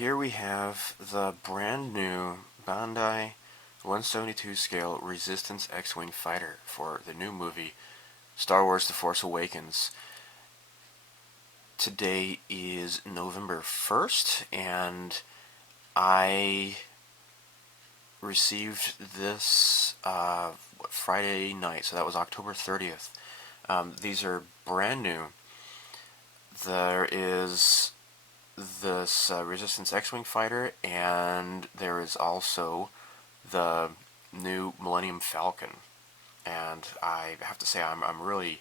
Here we have the brand new Bandai 172 scale Resistance X-Wing Fighter for the new movie Star Wars The Force Awakens. Today is November 1st, and I received this Friday night, so that was October 30th. These are brand new. There is this Resistance X-Wing Fighter, and there is also the new Millennium Falcon. And I have to say, I'm really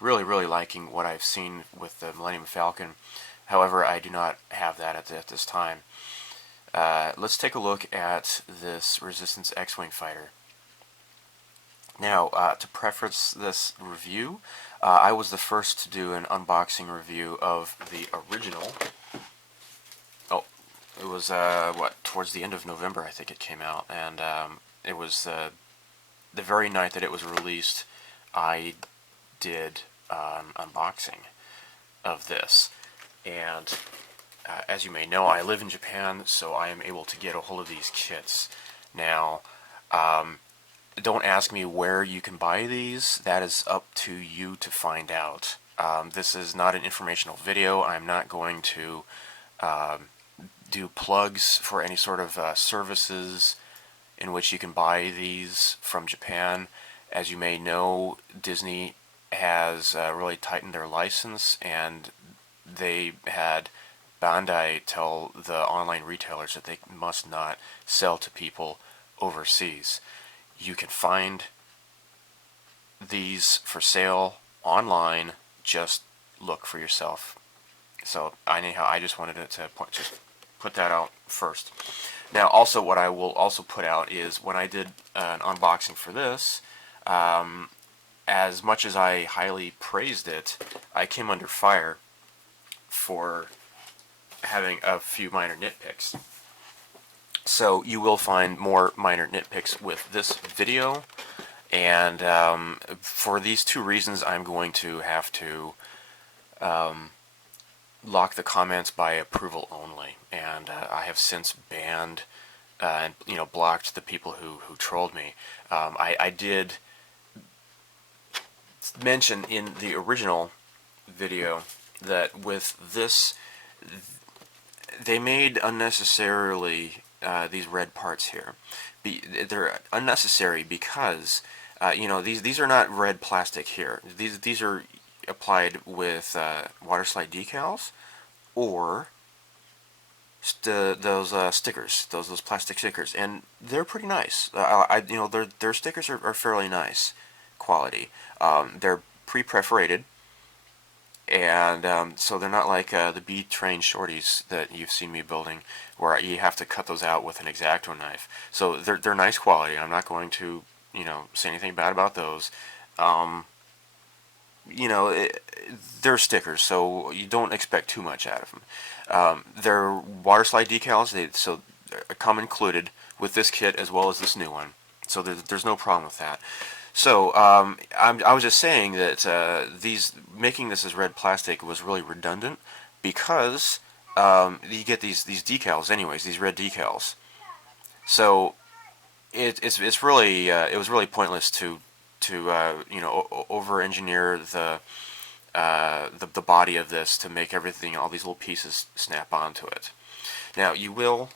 liking what I've seen with the Millennium Falcon. However, I do not have that at this time. Let's take a look at this Resistance X-Wing Fighter. Now, to preface this review, I was the first to do an unboxing review of the original. Oh, it was, towards the end of November, I think it came out, and it was the very night that it was released, I did an unboxing of this. And as you may know, I live in Japan, so I am able to get a hold of these kits. Now, don't ask me where you can buy these. That is up to you to find out. This is not an informational video. I'm not going to do plugs for any sort of services in which you can buy these from Japan. As you may know, Disney has really tightened their license, and they had Bandai tell the online retailers that they must not sell to people overseas. You can find these for sale online. Just look for yourself. So anyhow, I just wanted to just put that out first. Now, also, what I will also put out is when I did an unboxing for this, as much as I highly praised it, I came under fire for having a few minor nitpicks. So you will find more minor nitpicks with this video, and for these two reasons, I'm going to have to lock the comments by approval only. And I have since banned and blocked the people who trolled me. I did mention in the original video that with this, they made unnecessarily these red parts here. They're unnecessary because these are not red plastic here. These are applied with water slide decals or those stickers, those plastic stickers, and they're pretty nice. Their stickers are fairly nice quality. They're pre-perforated, and so they're not like the B-train shorties that you've seen me building, where you have to cut those out with an X-Acto knife. So they're nice quality. I'm not going to say anything bad about those. They're stickers, so you don't expect too much out of them. They're water slide decals, so they come included with this kit as well as this new one. So there's no problem with that. So I was just saying that making this as red plastic was really redundant because you get these decals anyways, these red decals. So it was really pointless to over-engineer the body of this to make everything, all these little pieces snap onto it. Now you will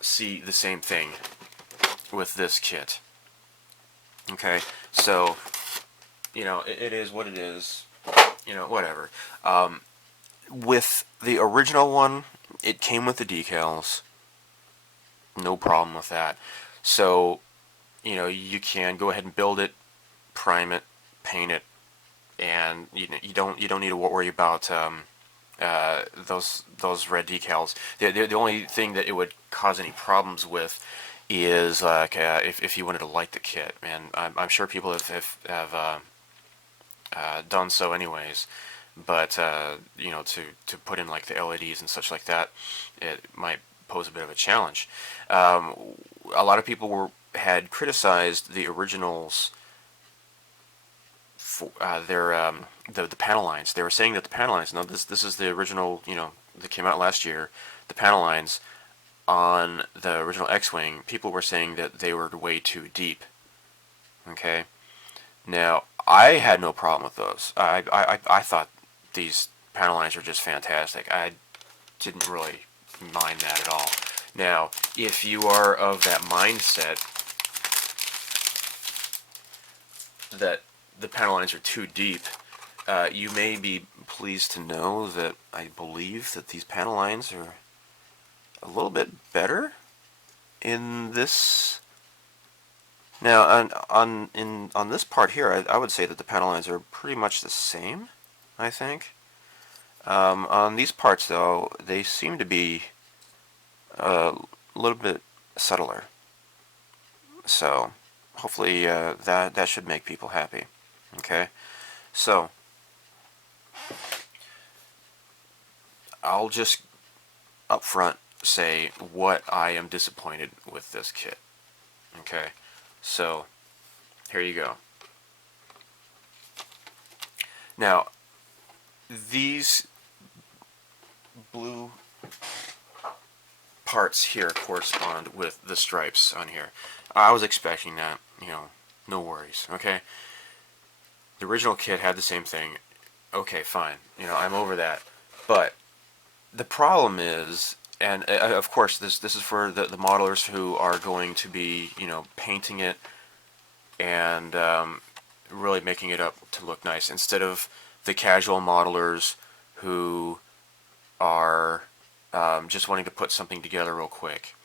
see the same thing with this kit. Okay, so it is what it is. Whatever. With the original one, it came with the decals. No problem with that. So you can go ahead and build it, prime it, paint it, and you don't need to worry about those red decals. The only thing that it would cause any problems with is if you wanted to light the kit, and I'm sure people have done so anyways. But to put in like the LEDs and such like that, it might pose a bit of a challenge. A lot of people had criticized the originals for the panel lines. They were saying that the panel lines, no, this is the original, that came out last year. the panel lines on the original X-Wing, people were saying that they were way too deep. Okay? Now, I had no problem with those. I thought these panel lines were just fantastic. I didn't really mind that at all. Now, if you are of that mindset that the panel lines are too deep, you may be pleased to know that I believe that these panel lines are a little bit better in this. Now, on this part here, I would say that the panel lines are pretty much the same, I think. On these parts, though, they seem to be a little bit subtler. So, hopefully that should make people happy. Okay? So, I'll just up front say what I am disappointed with this kit. Okay? So, here you go. Now, these blue parts here correspond with the stripes on here. I was expecting that, no worries, okay? The original kit had the same thing. Okay, fine, I'm over that. But the problem is, and of course this is for the modelers who are going to be, painting it and really making it up to look nice, instead of the casual modelers who are just wanting to put something together real quick.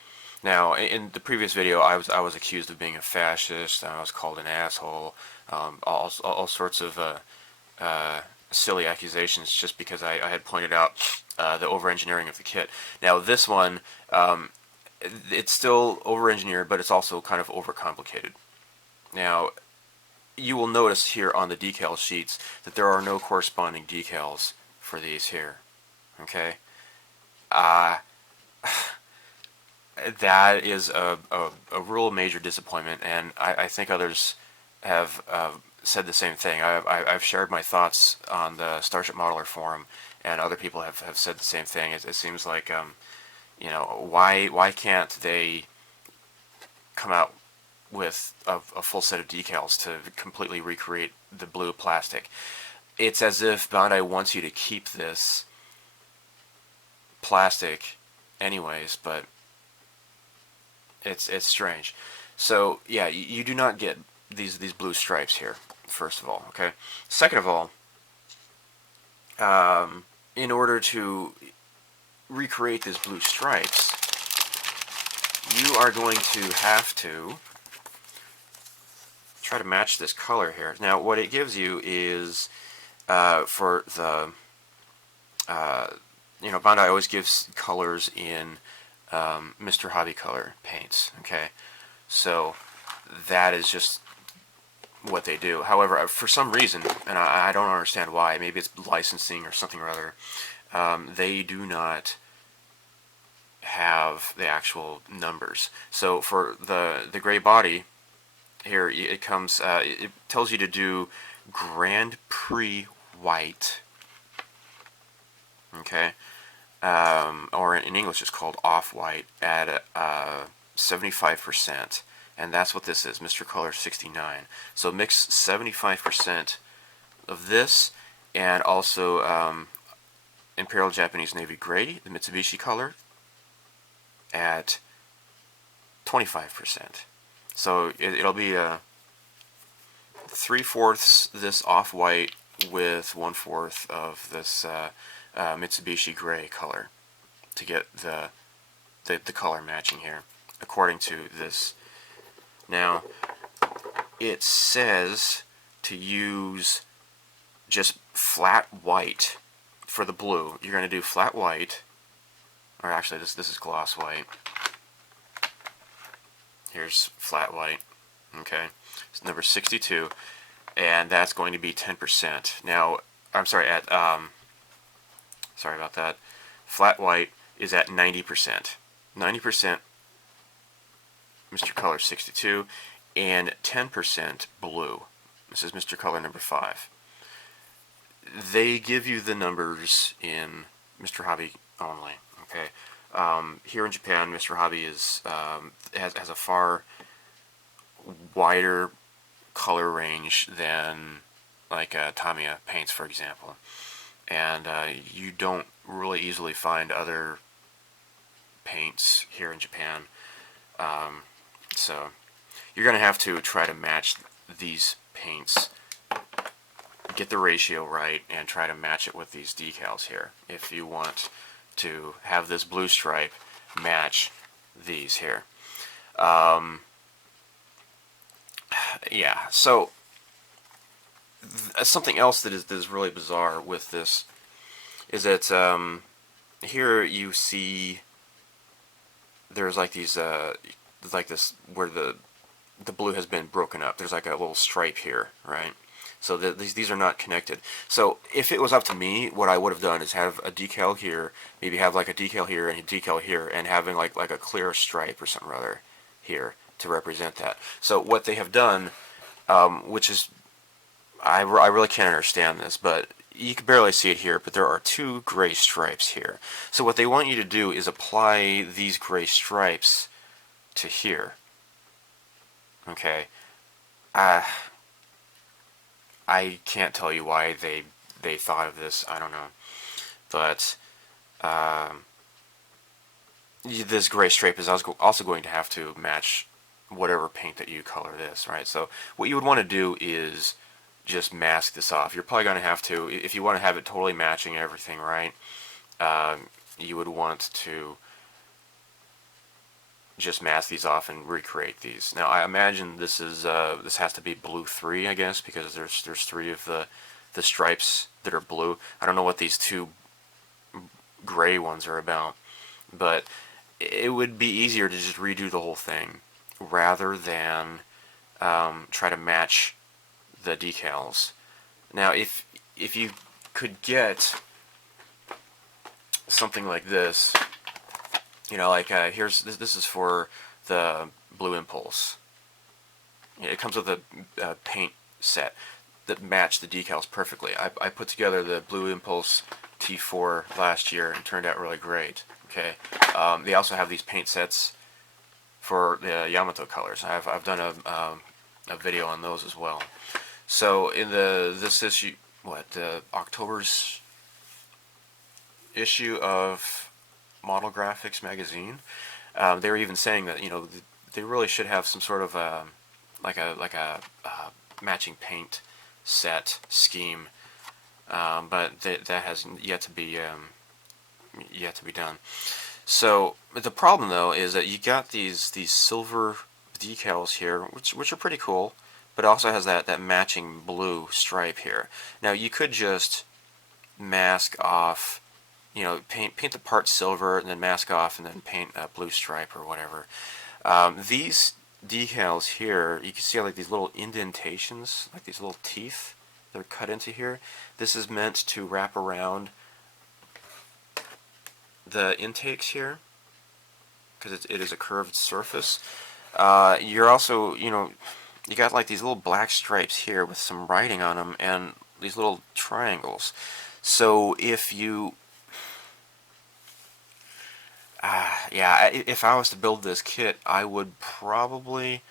Now, in the previous video, I was accused of being a fascist, and I was called an asshole, all sorts of silly accusations just because I had pointed out the over-engineering of the kit. Now, this one, it's still over-engineered, but it's also kind of overcomplicated. Now, you will notice here on the decal sheets that there are no corresponding decals for these here. Okay? That is a real major disappointment, and I think others have said the same thing. I've shared my thoughts on the Starship Modeler forum, and other people have said the same thing. It seems like, why can't they come out with a full set of decals to completely recreate the blue plastic? It's as if Bandai wants you to keep this plastic anyways, but it's strange. So yeah, you do not get these blue stripes here, first of all, okay? Second of all, in order to recreate these blue stripes, you are going to have to try to match this color here. Now, what it gives you is, for the, Bandai always gives colors in Mr. Hobby Color paints, okay? So, that is just what they do. However, for some reason, and I don't understand why, maybe it's licensing or something or other, they do not have the actual numbers. So, for the gray body, here it comes, it tells you to do Grand Prix white, okay, or in English it's called off-white at 75%, and that's what this is, Mr. Color 69. So mix 75% of this and also Imperial Japanese Navy Gray, the Mitsubishi color, at 25%. So it'll be 3/4 this off-white with 1/4 of this Mitsubishi Gray color to get the color matching here, according to this. Now, it says to use just flat white for the blue. You're going to do flat white, or actually this is gloss white. Here's flat white, okay, it's number 62, and that's going to be 10%. Now, I'm sorry, sorry about that, flat white is at 90%. 90% Mr. Color 62, and 10% blue. This is Mr. Color number 5. They give you the numbers in Mr. Hobby only, okay? Here in Japan, Mr. Hobby has a far wider color range than like Tamiya paints, for example, and you don't really easily find other paints here in Japan. So you're going to have to try to match these paints, get the ratio right, and try to match it with these decals here if you want to have this blue stripe match these here. Yeah, so something else that is really bizarre with this is that here you see there's like these like this where the blue has been broken up. There's like a little stripe here, right? So these are not connected. So if it was up to me, what I would have done is have a decal here, maybe have like a decal here and a decal here, and having like a clear stripe or something or other here to represent that. So what they have done, which is I really can't understand this, but you can barely see it here, but there are two gray stripes here. So what they want you to do is apply these gray stripes to here. Okay. I can't tell you why they thought of this. I don't know. But this gray stripe is also going to have to match whatever paint that you color this, right? So what you would want to do is just mask this off. You're probably going to have to, if you want to have it totally matching everything, right? You would want to just mask these off and recreate these. Now I imagine this has to be blue 3, I guess, because there's 3 of the stripes that are blue. I don't know what these 2 gray ones are about, but it would be easier to just redo the whole thing rather than try to match the decals. Now if you could get something like this, you know, like here's this is for the Blue Impulse. It comes with a paint set that match the decals perfectly. I put together the Blue Impulse T4 last year and it turned out really great. Okay, they also have these paint sets for the Yamato colors. I've done a video on those as well. So in this issue, October's issue of Model Graphics magazine, they were even saying that, you know, they really should have some sort of like a matching paint set scheme, but that has yet to be done. So the problem though is that you got these silver decals here, which are pretty cool, but it also has that matching blue stripe here. Now you could just mask off, you know, paint the part silver and then mask off and then paint a blue stripe or whatever. These decals here, you can see like these little indentations, like these little teeth that are cut into here. This is meant to wrap around the intakes here because it is a curved surface. You're also, you know, you got like these little black stripes here with some writing on them and these little triangles. So if you if I was to build this kit, I would probably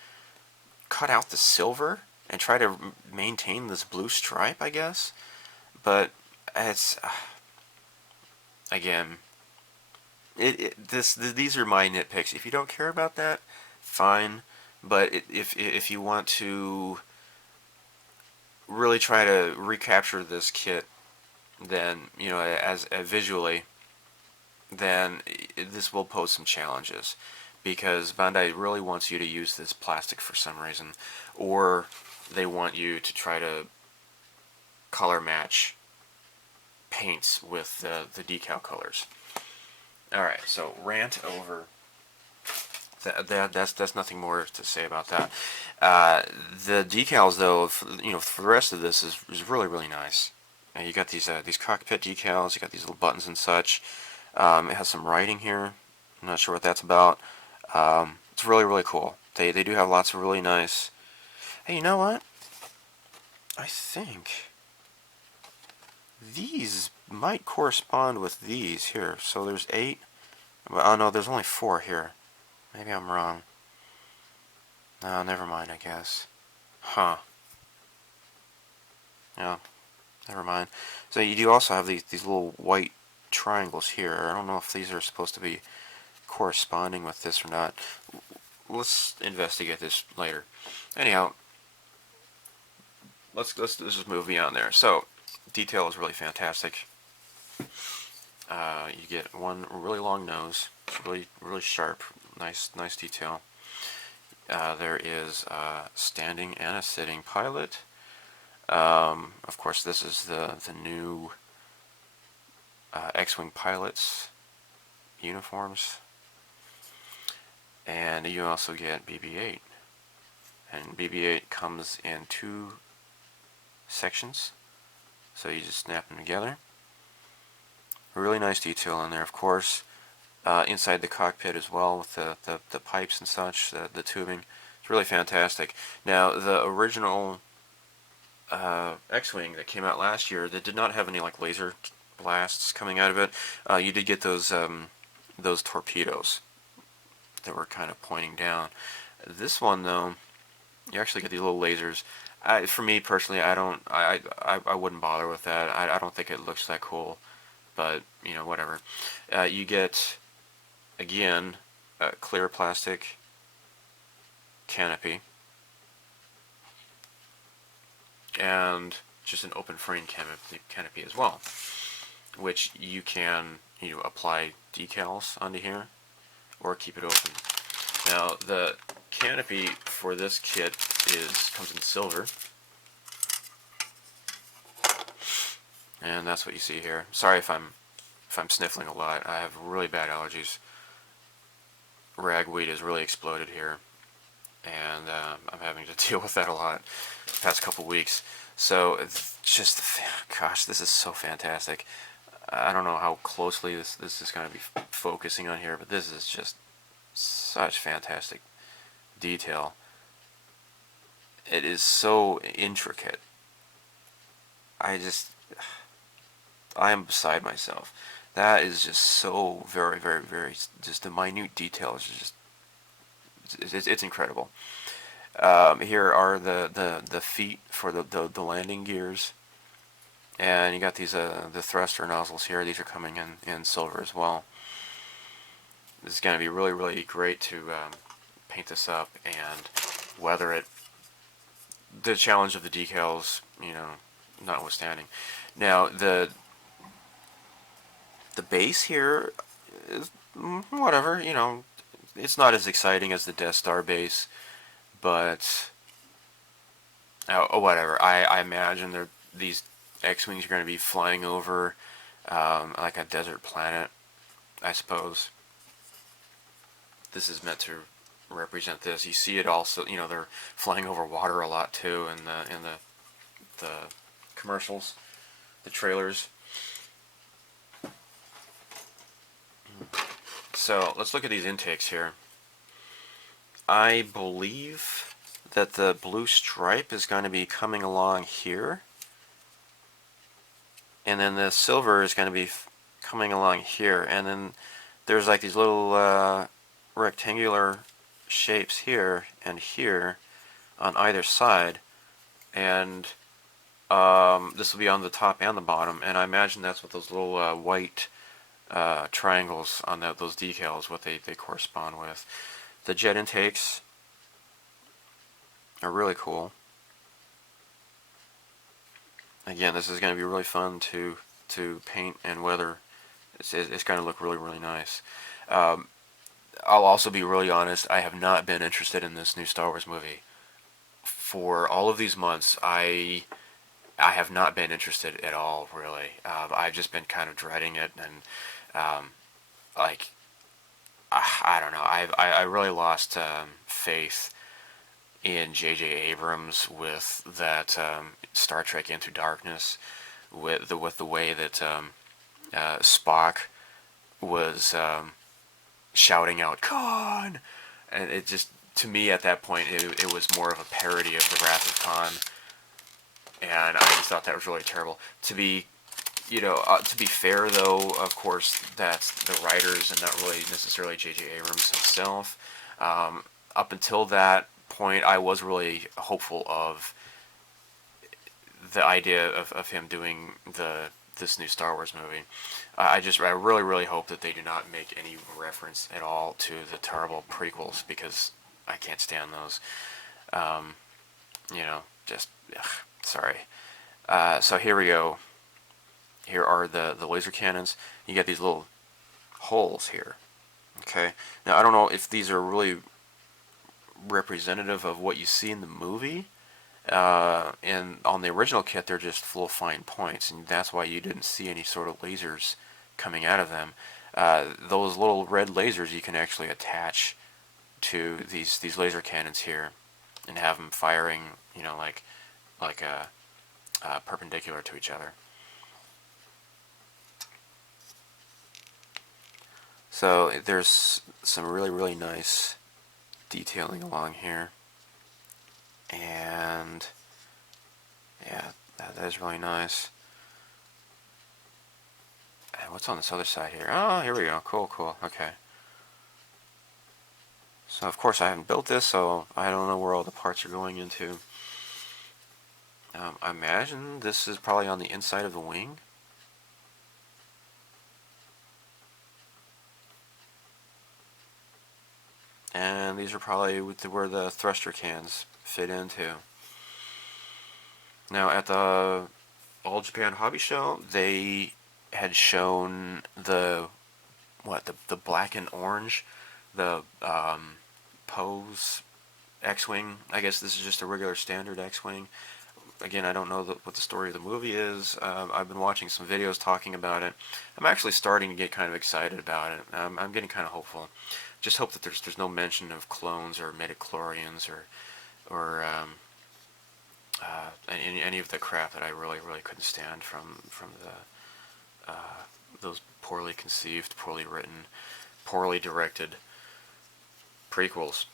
cut out the silver and try to maintain this blue stripe, I guess. But it's again, these are my nitpicks. If you don't care about that, fine. But if you want to really try to recapture this kit, then, you know, as visually, then this will pose some challenges, because Bandai really wants you to use this plastic for some reason, or they want you to try to color match paints with the decal colors. Alright, so rant over. That's nothing more to say about that. The decals, though, you know, for the rest of this is really nice. You got these cockpit decals. You got these little buttons and such. It has some writing here. I'm not sure what that's about. It's really cool. They do have lots of really nice. Hey, you know what? I think these might correspond with these here. So there's 8. Oh no, there's only 4 here. Maybe I'm wrong. No, never mind, I guess. Huh. Yeah, never mind. So you do also have these little white triangles here. I don't know if these are supposed to be corresponding with this or not. Let's investigate this later. Anyhow, let's just move beyond there. So, detail is really fantastic. You get one really long nose, really sharp, nice detail. There is a standing and a sitting pilot. Of course, this is the new X-Wing pilots uniforms, and you also get BB-8, and BB-8 comes in 2 sections, so you just snap them together. Really nice detail in there, of course. Inside the cockpit as well, with the pipes and such, the tubing. It's really fantastic. Now, the original X-Wing that came out last year, that did not have any like laser blasts coming out of it. You did get those torpedoes that were kind of pointing down. This one, though, you actually get these little lasers. For me personally, I wouldn't bother with that. I don't think it looks that cool, but you know, whatever. You get, again, a clear plastic canopy and just an open frame canopy as well, which you can apply decals onto here or keep it open. Now, the canopy for this kit comes in silver, and that's what you see here. Sorry if I'm sniffling a lot. I have really bad allergies. Ragweed has really exploded here, and I'm having to deal with that a lot the past couple weeks. So it's just, gosh, this is so fantastic. I don't know how closely this is going to be focusing on here, but this is just such fantastic detail. It is so intricate. I am beside myself. That is just so very, just the minute details are just, it's incredible. Here are the feet for the landing gears, and you got these the thruster nozzles here. These are coming in silver as well. This is going to be really great to paint this up and weather it. The challenge of the decals, notwithstanding. Now the base here is whatever, it's not as exciting as the Death Star base, but whatever. I imagine these X-Wings are going to be flying over like a desert planet, I suppose. This is meant to represent this. You see it also, they're flying over water a lot too in the commercials, the trailers. So let's look at these intakes here. I believe that the blue stripe is going to be coming along here, and then the silver is going to be coming along here, and then there's like these little rectangular shapes here and here on either side, and this will be on the top and the bottom, and I imagine that's what those little white triangles on those decals, what they correspond with. The jet intakes are really cool. Again, this is going to be really fun to paint and weather. It's going to look really nice. I'll also be really honest, I have not been interested in this new Star Wars movie. For all of these months, I have not been interested at all, really. I've just been kind of dreading it, and I don't know. I really lost faith in J.J. Abrams with that Star Trek Into Darkness, with the way that Spock was shouting out "Khan," and it just, to me at that point, it was more of a parody of the Wrath of Khan, and I just thought that was really terrible. To be you know, to be fair though, of course, that's the writers and not really necessarily J.J. Abrams himself. Up until that point, I was really hopeful of the idea of him doing this new Star Wars movie. I really hope that they do not make any reference at all to the terrible prequels, because I can't stand those. You know, just ugh, sorry. So here we go. Here are the laser cannons. You get these little holes here. Okay. Now I don't know if these are really representative of what you see in the movie. And on the original kit, they're just full of fine points, and that's why you didn't see any sort of lasers coming out of them. Those little red lasers you can actually attach to these laser cannons here, and have them firing, you know, like perpendicular to each other. So there's some really nice detailing along here, and yeah, that is really nice. And what's on this other side here? Oh, here we go. Cool. Okay. So of course I haven't built this, so I don't know where all the parts are going into. I imagine this is probably on the inside of the wing. And these are probably where the thruster cans fit into. Now at the All Japan Hobby Show, they had shown the black and orange, the Pose X-Wing. I guess this is just a regular standard X-Wing. Again, I don't know what the story of the movie is. I've been watching some videos talking about it. I'm actually starting to get kind of excited about it. I'm getting kind of hopeful. Just hope that there's no mention of clones or midichlorians or any of the crap that I really couldn't stand from the those poorly conceived, poorly written, poorly directed prequels.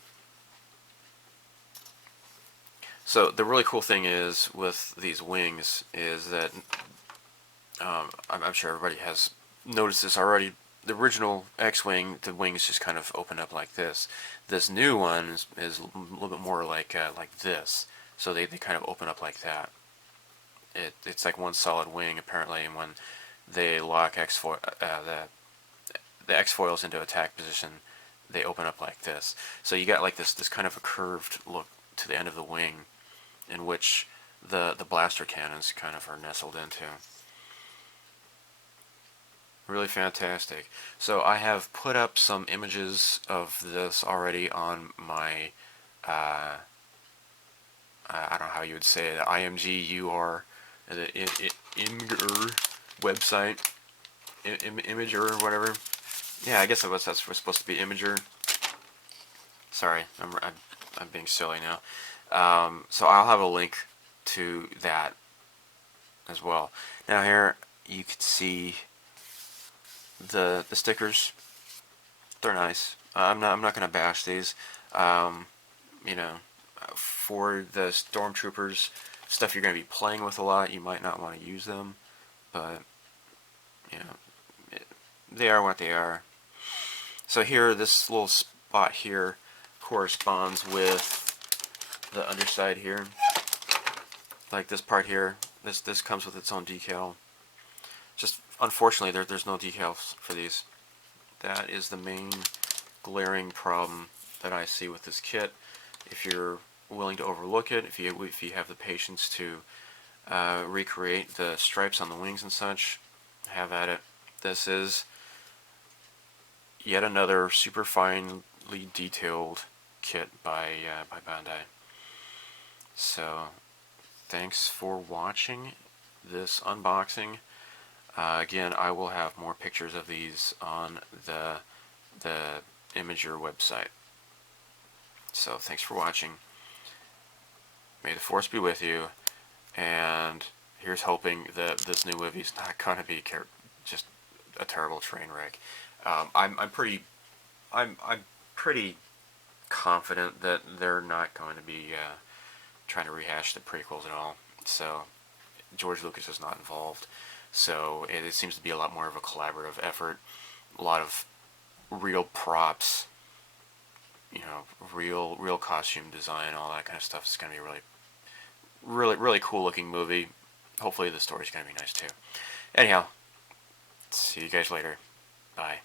So the really cool thing is with these wings is that I'm sure everybody has noticed this already. The original X-Wing, the wings just kind of open up like this. This new one is a little bit more like this. So they kind of open up like that. It's like one solid wing apparently, and when they lock the X-foils into attack position, they open up like this. So you got like this kind of a curved look to the end of the wing, in which the blaster cannons kind of are nestled into. Really fantastic. So I have put up some images of this already on my I don't know how you would say it, IMGUR, the Imgur website, Imager or whatever. Yeah, I guess that's supposed to be Imager. Sorry, I'm being silly now. So I'll have a link to that as well. Now here you can see the stickers. They're nice. I'm not gonna bash these. You know, for the stormtroopers, stuff you're gonna be playing with a lot, you might not want to use them, but you know, they are what they are. So here, this little spot here corresponds with the underside here. Like this part here, this comes with its own decal. Just unfortunately, there's no decals for these. That is the main glaring problem that I see with this kit. If you're willing to overlook it, if you have the patience to recreate the stripes on the wings and such, have at it. This is yet another super finely detailed kit by Bandai. So thanks for watching this unboxing. Again, I will have more pictures of these on the Imager website. So thanks for watching. May the Force be with you, and here's hoping that this new movie is not going to be just a terrible train wreck. I'm pretty confident that they're not going to be trying to rehash the prequels at all. So George Lucas is not involved. So it seems to be a lot more of a collaborative effort. A lot of real props, real costume design, all that kind of stuff. It's gonna be a really cool looking movie. Hopefully the story's gonna be nice too. Anyhow, see you guys later. Bye.